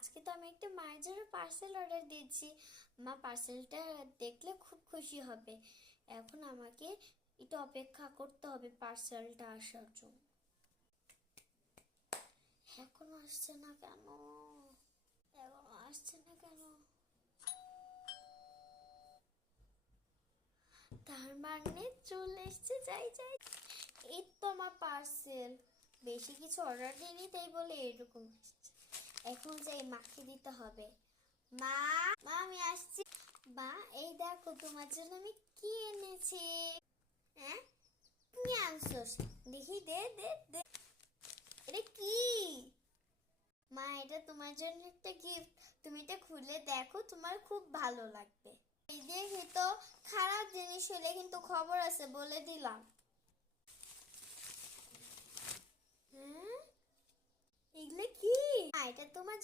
আজকে তো আমি একটা মায়ের জন্য পার্সেল অর্ডার দিয়েছি। মা পার্সেলটা দেখলে খুব খুশি হবে। এখন আমাকে একটু অপেক্ষা করতে হবে পার্সেলটা আসার জন্য। এখনো আসছে না কেন? এখনো আসছে না কেন? তার মানে চলে এসছে। যাই যাই, এই তো আমার পার্সেল। বেশি কিছু অর্ডার দিইনি তাই বলে এরকম আসছে। এখন যাই, মাকে দিতে হবে। মা, মা আমি আসছি। মা, এই দেখো তোমার জন্য আমি কি এনেছি। হ্যাঁ, কি আনছোস? দেখি, দে দে দে। এটা কি? মা, এটা তোমার জন্য একটা গিফট। তুমি এটা খুলে দেখো, তোমার খুব ভালো লাগবে। এই দেখি তো, খারাপ জিনিস হলে কিন্তু খবর আছে, বলে দিলাম। হ্যাঁ, এগুলো কি? এটা তোমার